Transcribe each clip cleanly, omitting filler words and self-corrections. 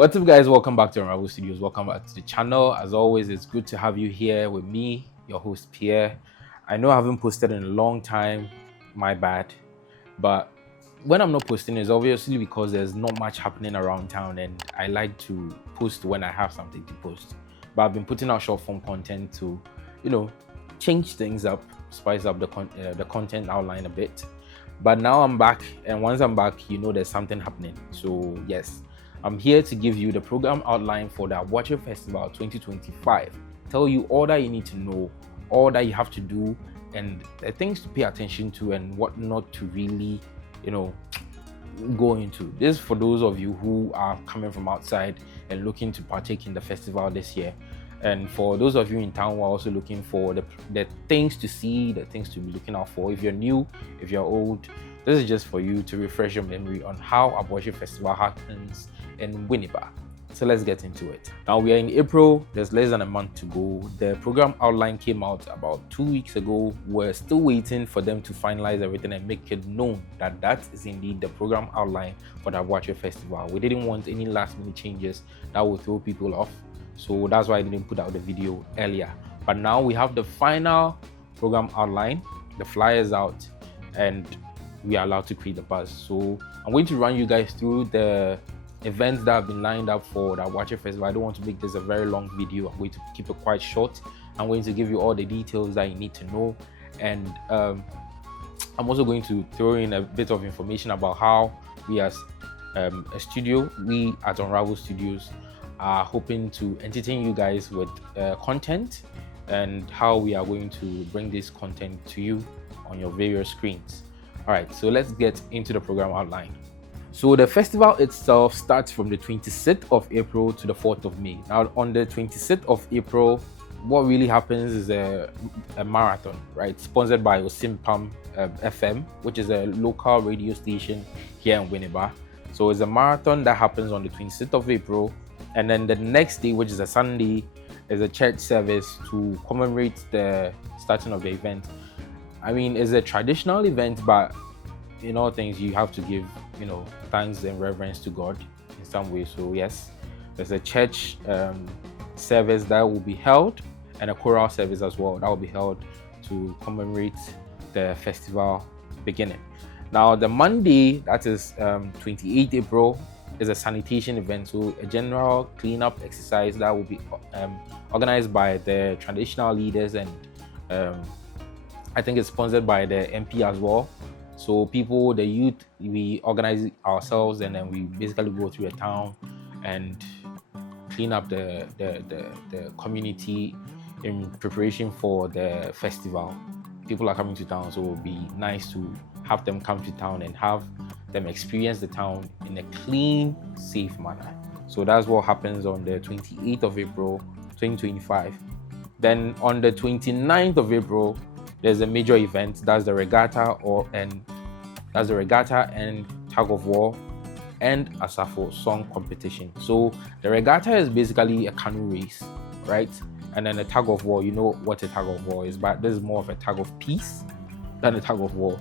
What's up, guys? Welcome back to Unravel Studios. Welcome back to the channel. As always, it's good to have you here with me, your host Pierre. I know I haven't posted in a long time, my bad, but when I'm not posting, it's obviously because there's not much happening around town, and I like to post when I have something to post. But I've been putting out short form content to, change things up, spice up the content outline a bit. But now I'm back, and once I'm back, there's something happening. So yes, I'm here to give you the program outline for the Aboakyer Festival 2025. Tell you all that you need to know, all that you have to do, and the things to pay attention to and what not to really, go into. This is for those of you who are coming from outside and looking to partake in the festival this year. And for those of you in town who are also looking for the things to see, the things to be looking out for. If you're new, if you're old, this is just for you to refresh your memory on how Aboakyer Festival happens in Winneba. So let's get into it. Now we are in April, there's less than a month to go. The program outline came out about 2 weeks ago. We're still waiting for them to finalize everything and make it known that that is indeed the program outline for the Aboakyer Festival. We didn't want any last minute changes that would throw people off. So that's why I didn't put out the video earlier. But now we have the final program outline, the flyers out, and we are allowed to create the buzz. So I'm going to run you guys through the events that have been lined up for the Aboakyer Festival. I don't want to make this a very long video. I'm going to keep it quite short. I'm going to give you all the details that you need to know. And I'm also going to throw in a bit of information about how we as a studio, we at Unravel Studios, are hoping to entertain you guys with content and how we are going to bring this content to you on your various screens. All right, so let's get into the program outline. So the festival itself starts from the 26th of April to the 4th of May. Now on the 26th of April, what really happens is a marathon, right? Sponsored by Simpa FM, which is a local radio station here in Winneba. So it's a marathon that happens on the 26th of April. And then the next day, which is a Sunday, is a church service to commemorate the starting of the event. I mean, it's a traditional event, but in all things, you have to give, thanks and reverence to God in some way. So yes, there's a church service that will be held, and a choral service as well that will be held to commemorate the festival beginning. Now, the Monday, that is 28th April, is a sanitation event, so a general cleanup exercise that will be organized by the traditional leaders, and I think it's sponsored by the MP as well. So people, the youth, we organize ourselves, and then we basically go through a town and clean up the community in preparation for the festival. People are coming to town, so it would be nice to have them come to town and have them experience the town in a clean, safe manner. So that's what happens on the 28th of April, 2025. Then on the 29th of April, there's a major event. That's the regatta and tug of war and Asafo song competition. So the regatta is basically a canoe race, right? And then the tug of war, you know what a tug of war is, but this is more of a tug of peace than a tug of war,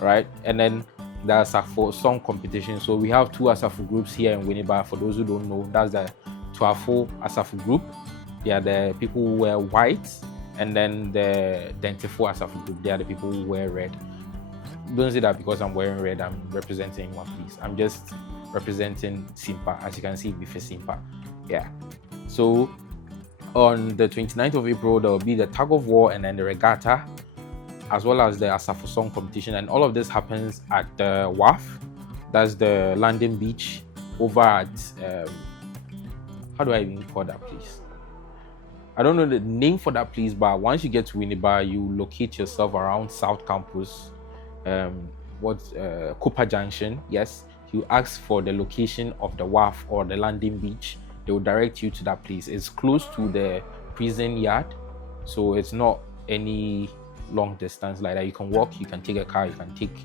right? And then the Asafo song competition. So we have two Asafo groups here in Winneba. For those who don't know, that's the Tuafo Asafo group. They are the people who wear white, and then the Dentifo Asafo group. They are the people who wear red. Don't say that because I'm wearing red, I'm representing one, please. I'm just representing Simpa. As you can see, Mifi Simpa. Yeah. So on the 29th of April, there will be the tug of war and then the regatta, as well as the Asafo song competition. And all of this happens at the WAF. That's the landing beach over at, how do I even call that place? I don't know the name for that place, but once you get to Winneba, you locate yourself around South Campus, Cooper Junction. Yes, you ask for the location of the WAF or the landing beach. They will direct you to that place. It's close to the prison yard, so it's not any long distance like that. You can walk, you can take a car, you can take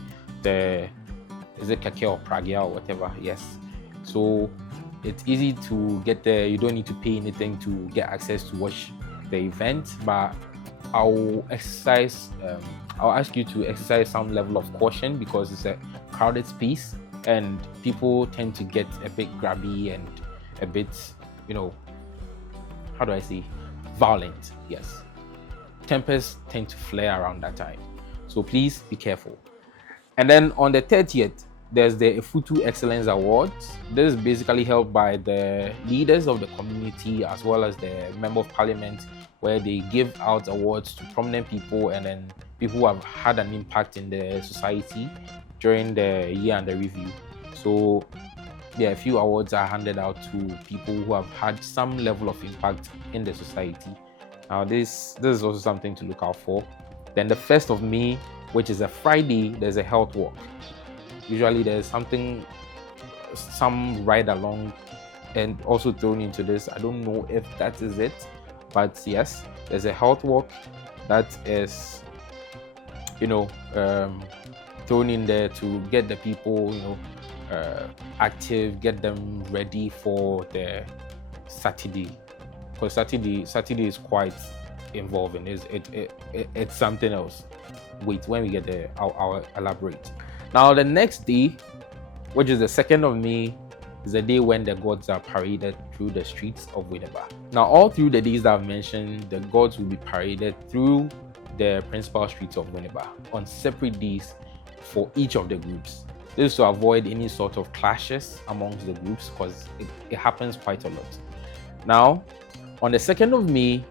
is it Keke or Pragia or whatever. Yes, so it's easy to get there. You don't need to pay anything to get access to watch the event, but I'll ask you to exercise some level of caution because it's a crowded space and people tend to get a bit grabby and a bit, how do I say, violent. Yes, tempers tend to flare around that time, so please be careful. And then on the 30th, there's the Efutu Excellence Awards. This is basically held by the leaders of the community as well as the Member of Parliament, where they give out awards to prominent people and then people who have had an impact in the society during the year under review. So yeah, a few awards are handed out to people who have had some level of impact in the society. Now this is also something to look out for. Then the 1st of May, which is a Friday, there's a health walk. Usually there's some ride along and also thrown into this. I don't know if that is it, but yes, there's a health walk that is thrown in there to get the people active, get them ready for the Saturday, because Saturday is quite involving. It's something else. Wait, when we get there, I'll elaborate. Now the next day, which is the 2nd of May, is the day when the gods are paraded through the streets of Winneba. Now all through the days that I've mentioned, the gods will be paraded through the principal streets of Winneba on separate days for each of the groups. This is to avoid any sort of clashes amongst the groups, because it happens quite a lot. Now on the 2nd of May,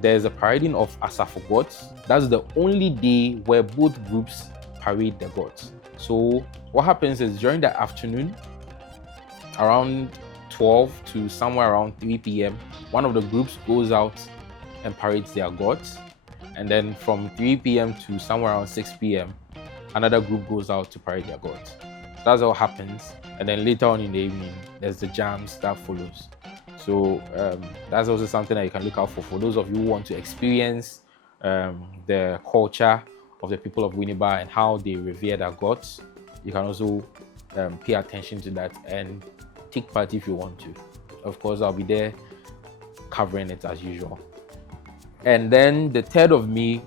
there's a parading of Asafo gods. That's the only day where both groups parade the gods. So what happens is during the afternoon, around 12 to somewhere around 3 p.m., one of the groups goes out and parades their gods. And then from 3 p.m. to somewhere around 6 p.m., another group goes out to parade their gods. So that's what happens. And then later on in the evening, there's the jams that follows. So that's also something that you can look out for those of you who want to experience the culture of the people of Winneba and how they revere their gods. You can also pay attention to that and take part if you want to. Of course, I'll be there covering it as usual. And then the 3rd of May,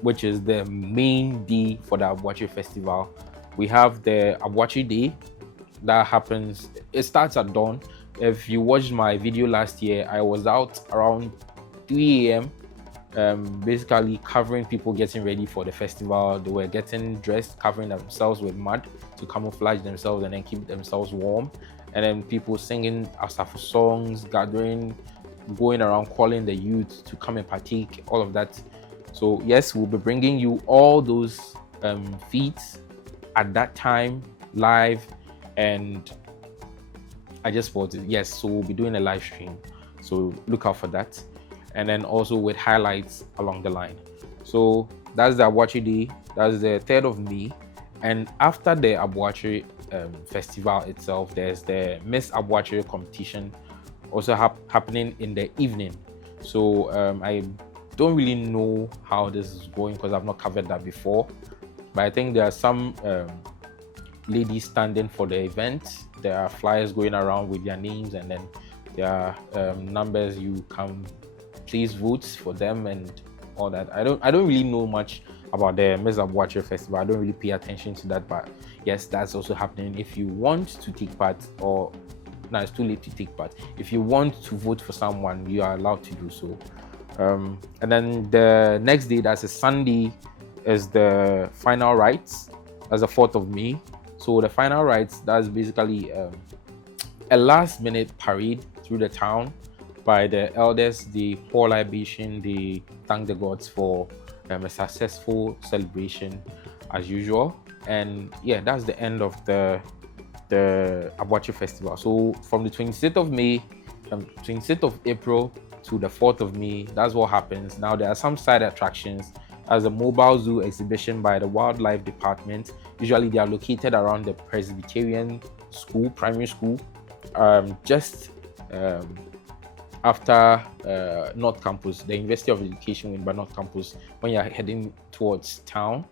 which is the main day for the Aboakyer Festival, we have the Aboakyer Day that happens. It starts at dawn. If you watched my video last year, I was out around 3 a.m. Basically covering people getting ready for the festival. They were getting dressed, covering themselves with mud to camouflage themselves and then keep themselves warm. And then people singing Asafo songs, gathering, going around calling the youth to come and partake, all of that. So yes, we'll be bringing you all those feats at that time live, and I just thought, yes, so we'll be doing a live stream, so look out for that. And then also with highlights along the line. So that's the Aboakyer Day. That's the 3rd of May. And after the Aboakyer Festival itself, there's the Miss Aboakyer competition also happening in the evening. So I don't really know how this is going because I've not covered that before, but I think there are some ladies standing for the event. There are flyers going around with their names, and then there are numbers. You can place votes for them and all that. I don't really know much about the Miss Aboakyer Festival. I don't really pay attention to that, but yes, that's also happening. If you want to take part, or no, it's too late to take part. If you want to vote for someone, you are allowed to do so. And then the next day, that's a Sunday, is the final rites. That's the 4th of May. So the final rites, that's basically a last-minute parade through the town by the elders. They pour libation, they thank the gods for a successful celebration as usual. And yeah, that's the end of the Aboakyer Festival. So from the 26th of May, 26th of April to the 4th of May, that's what happens. Now there are some side attractions, as a mobile zoo exhibition by the wildlife department. Usually they are located around the Presbyterian school, primary school, just after North Campus, the University of Education Winneba North Campus, when you're heading towards town.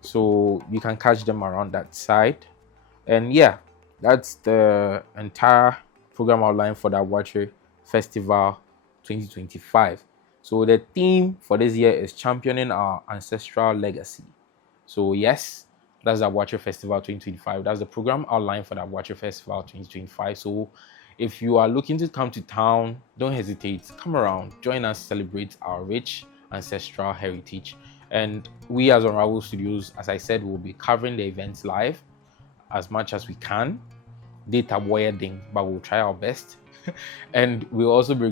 So you can catch them around that side. And yeah, that's the entire program outline for the Aboakyer Festival 2025. So the theme for this year is championing our ancestral legacy. So yes, that's the Aboakyer Festival 2025. That's the program outline for the Aboakyer Festival 2025. So If you are looking to come to town, don't hesitate. Come around, join us, celebrate our rich ancestral heritage. And we as Unravel Studios, as I said, will be covering the events live as much as we can. Data wiring, but we'll try our best. And we'll also be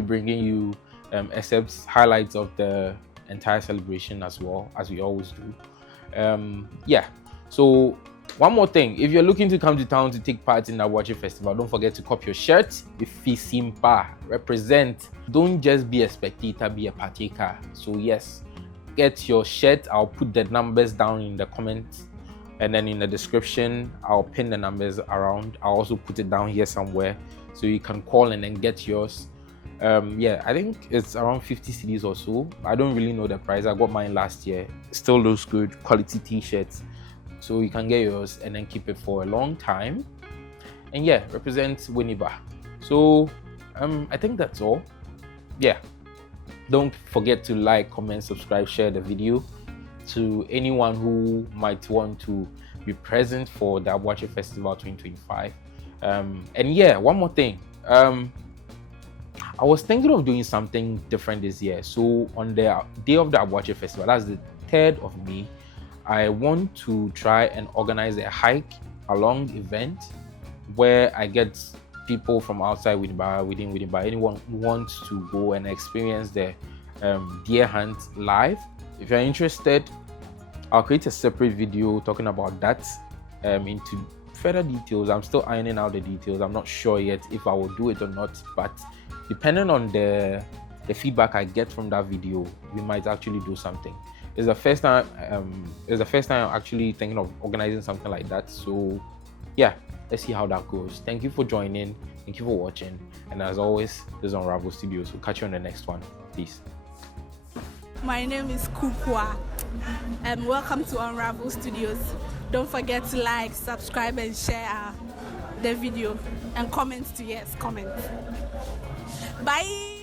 bringing you excerpts, highlights of the entire celebration as well, as we always do. Yeah. So one more thing, if you're looking to come to town to take part in the Aboakyer Festival, don't forget to cop your shirt. Mifi Simpa, represent. Don't just be a spectator, be a partaker. So yes, get your shirt. I'll put the numbers down in the comments, and then in the description I'll pin the numbers around. I'll also put it down here somewhere so you can call and then get yours. Yeah, I think it's around 50 cedis or so. I don't really know the price. I got mine last year. Still looks good, quality t-shirts. So you can get yours and then keep it for a long time. And yeah, represent Winneba. So I think that's all. Yeah, don't forget to like, comment, subscribe, share the video to anyone who might want to be present for the Aboakyer Festival 2025. And yeah, one more thing. I was thinking of doing something different this year. So on the day of the Aboakyer Festival, that's the 3rd of May, I want to try and organize a hike along event where I get people from outside Winneba, anyone who wants to go and experience the deer hunt live. If you're interested, I'll create a separate video talking about that into further details. I'm still ironing out the details. I'm not sure yet if I will do it or not, but depending on the feedback I get from that video, we might actually do something. It's the first time I'm actually thinking of organizing something like that. So yeah, let's see how that goes. Thank you for joining. Thank you for watching. And as always, this is Unravel Studios. We'll catch you on the next one. Peace. My name is Kukwa, and welcome to Unravel Studios. Don't forget to like, subscribe, and share the video, and comment. Bye.